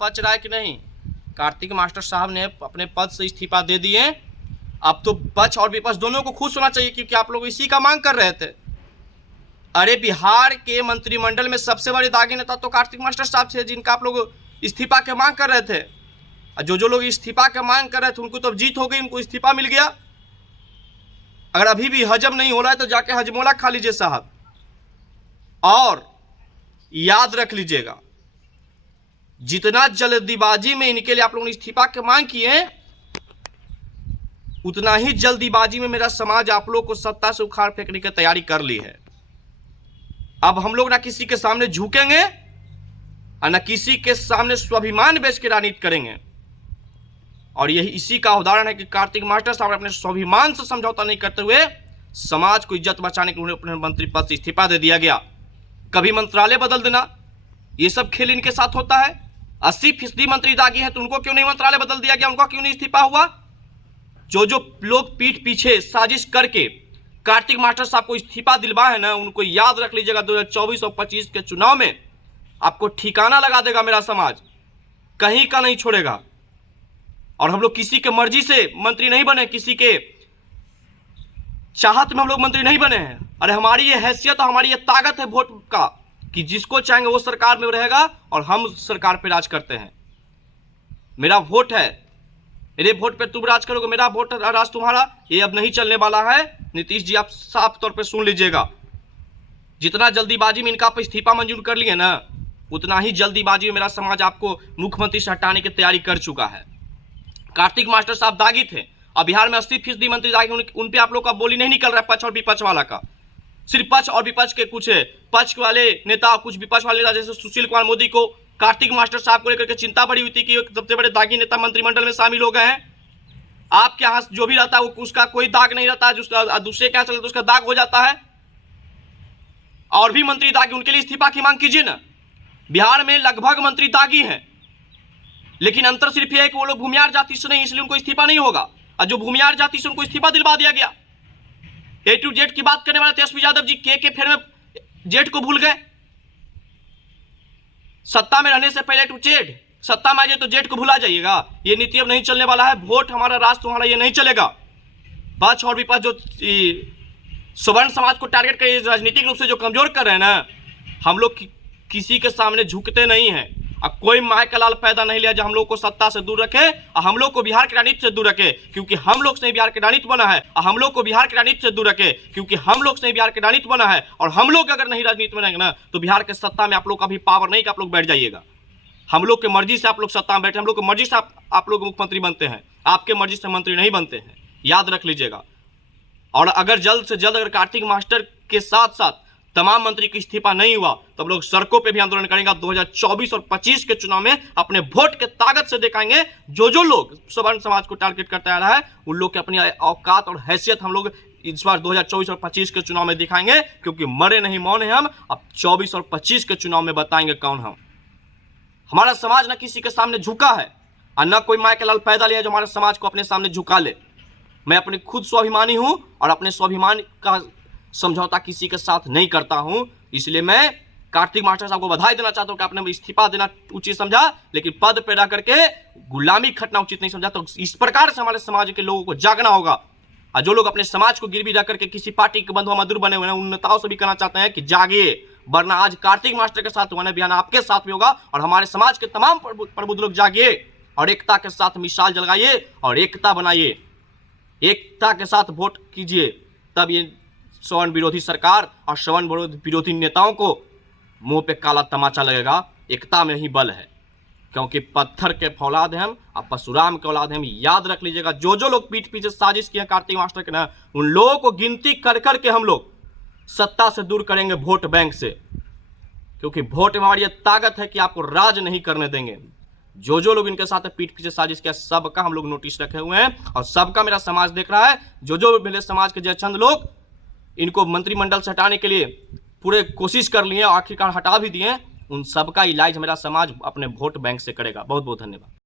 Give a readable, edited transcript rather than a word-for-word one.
पच रहा है कि नहीं? कार्तिक मास्टर साहब ने अपने पद से इस्तीफा दे दिए। अब तो पक्ष और विपक्ष दोनों को खुश होना चाहिए, क्योंकि आप लोग इसी का मांग कर रहे थे। अरे बिहार के मंत्रिमंडल में सबसे बड़े दागी नेता तो कार्तिक मास्टर साहब थे, जिनका आप लोग इस्तीफा के मांग कर रहे थे। जो लोग इस्तीफा के मांग कर रहे थे उनको तो जीत हो गई, उनको इस्तीफा मिल गया। अगर अभी भी हजम नहीं हो रहा है तो जाके हजमोला खा लीजिए साहब। और याद रख लीजिएगा, जितना जल्दीबाजी में इनके लिए आप लोगों ने इस्तीफा के मांग किए, उतना ही जल्दीबाजी में मेरा समाज आप लोग को सत्ता से उखाड़ फेंकने की तैयारी कर ली है। अब हम लोग ना किसी के सामने झुकेंगे और ना किसी के सामने स्वाभिमान बेच के राजनीति करेंगे। और यही इसी का उदाहरण है कि कार्तिक मास्टर साहब अपने स्वाभिमान से समझौता नहीं करते हुए समाज को इज्जत बचाने के लिए उन्हें अपने मंत्री पद से इस्तीफा दे दिया गया। कभी मंत्रालय बदल देना, ये सब खेल इनके साथ होता है। 80% मंत्री दागी हैं तो उनको क्यों नहीं मंत्रालय बदल दिया गया, उनको क्यों नहीं इस्तीफा हुआ? जो लोग पीठ पीछे साजिश करके कार्तिक मास्टर साहब को इस्तीफा दिलवाए हैं ना, उनको याद रख लीजिएगा, 2024 और 25 के चुनाव में आपको ठिकाना लगा देगा मेरा समाज, कहीं का नहीं छोड़ेगा। और हम लोग किसी के मर्जी से मंत्री नहीं बने, किसी के चाहत में हम लोग मंत्री नहीं बने हैं। अरे हमारी ये हैसियत और हमारी ये ताकत है वोट का, कि जिसको चाहेंगे वो सरकार में रहेगा और हम सरकार पे राज करते हैं। मेरा वोट है, मेरे वोट पे तुम राज करोगे, मेरा वोट राज तुम्हारा, ये अब नहीं चलने वाला है। नीतीश जी आप साफ तौर पे सुन लीजिएगा, जितना जल्दीबाजी में इनका आप इस्तीफा मंजूर कर लिए ना, उतना ही जल्दीबाजी में मेरा समाज आपको मुख्यमंत्री से हटाने की तैयारी कर चुका है। कार्तिक मास्टर साहब दागी थे, अब बिहार में 80% मंत्री दागी, उन पे आप लोग का बोली नहीं निकल रहा है पक्ष और विपक्ष वाला का। सिर्फ पक्ष और विपक्ष के कुछ पक्ष वाले नेता, कुछ विपक्ष वाले नेता, जैसे सुशील कुमार मोदी को कार्तिक मास्टर साहब को लेकर के चिंता बड़ी हुई थी कि सबसे बड़े दागी नेता मंत्रिमंडल में शामिल हो गए हैं। आपके यहाँ जो भी रहता है उसका कोई दाग नहीं रहता, दूसरे क्या चलता है उसका दाग हो जाता है। और भी मंत्री दागी, उनके लिए इस्तीफा की मांग कीजिए ना। बिहार में लगभग मंत्री दागी हैं, लेकिन अंतर सिर्फ यह है कि वो लोग भूमियार जाति से नहीं, इसलिए उनको इस्तीफा नहीं होगा। और जो भूमियार जाति से उनको इस्तीफा दिलवा दिया गया। A to Z की बात करने वाले तेजस्वी यादव जी के फेर में जेड को भूल गए। सत्ता में रहने से पहले टू जेड, सत्ता में आ जाए तो जेड को भुला जाइएगा। ये नीति अब नहीं चलने वाला है। वोट हमारा, राज तुम्हारा, ये नहीं चलेगा। पक्ष और विपक्ष जो सवर्ण समाज को टारगेट कर राजनीतिक रूप से जो कमजोर कर रहे हैं ना, हम लोग किसी के सामने झुकते नहीं हैं। अब कोई माय का लाल पैदा नहीं लिया जो हम लोग को सत्ता से दूर रखे और हम लोग को बिहार की राजनीति से दूर रखे, क्योंकि हम लोग से बिहार की राजनीति बना है। और हम लोग को बिहार की राजनीति से दूर रखे, क्योंकि हम लोग से बिहार की राजनीति बना है। और हम लोग अगर नहीं राजनीति में रहेंगे ना, तो बिहार के सत्ता में आप लोग का भी पावर नहीं कि आप लोग बैठ जाइएगा। हम लोग के मर्जी से आप लोग सत्ता में बैठे, हम लोग की मर्जी से आप लोग मुख्यमंत्री बनते हैं, आपके मर्जी से मंत्री नहीं बनते हैं, याद रख लीजिएगा। और अगर जल्द से जल्द अगर कार्तिक मास्टर के साथ साथ तमाम मंत्री का इस्तीफा नहीं हुआ तो हम लोग सड़कों पे भी आंदोलन करेंगे। 2024 और 25 के चुनाव में अपने वोट के ताकत से दिखाएंगे। जो लोग सवर्ण समाज को टारगेट करता आ रहा है, उन लोग की अपनी औकात और हैसियत हम लोग इस बार 2024 और 25 के चुनाव में दिखाएंगे, क्योंकि मरे नहीं मौन है हम। अब 24 और 25 के चुनाव में बताएंगे कौन हम। हमारा समाज न किसी के सामने झुका है और न कोई माय के लाल पैदा लिया जो हमारे समाज को अपने सामने झुका ले। मैं अपने खुद स्वाभिमानी हूं और अपने स्वाभिमान का समझौता किसी के साथ नहीं करता हूं। इसलिए मैं कार्तिक मास्टर साहब को बधाई देना चाहता हूं कि आपने इस्तीफा देना उचित समझा, लेकिन पद पे रह करके गुलामी खटना उचित नहीं समझा। तो इस प्रकार से हमारे समाज के लोगों को जागना होगा। और जो लोग अपने समाज को गिरवी रख करके किसी पार्टी के बंधुआ मजदूर बने हुए हैं, उन नेताओं से भी कहना चाहते हैं कि जागिए, वरना आज कार्तिक मास्टर के साथ हुआ ना, बिहान आपके साथ भी होगा। और हमारे समाज के तमाम प्रबुद्ध लोग जागिए और एकता के साथ मिसाल जलाइए और एकता बनाइए। एकता के साथ वोट कीजिए, तब ये सवर्ण विरोधी सरकार और सवर्ण विरोधी नेताओं को मुंह पे काला तमाचा लगेगा। एकता में ही बल है, क्योंकि पत्थर के औलाद हैं हम और परशुराम के औलाद हैं हम। याद रख लीजिएगा, जो लोग पीठ पीछे साजिश किए कार्तिक मास्टर के ना, उन लोगों को गिनती कर करके हम लोग सत्ता से दूर करेंगे, वोट बैंक से। क्योंकि वोट में हमारी ताकत है कि आपको राज नहीं करने देंगे। जो लोग इनके साथ पीठ पीछे साजिश किया, सबका हम लोग नोटिस रखे हुए हैं और सबका मेरा समाज देख रहा है। जो मेरे समाज के जयचंद लोग इनको मंत्रिमंडल से हटाने के लिए पूरे कोशिश कर लिए, आखिरकार हटा भी दिए, उन सबका इलाज मेरा समाज अपने वोट बैंक से करेगा। बहुत बहुत धन्यवाद।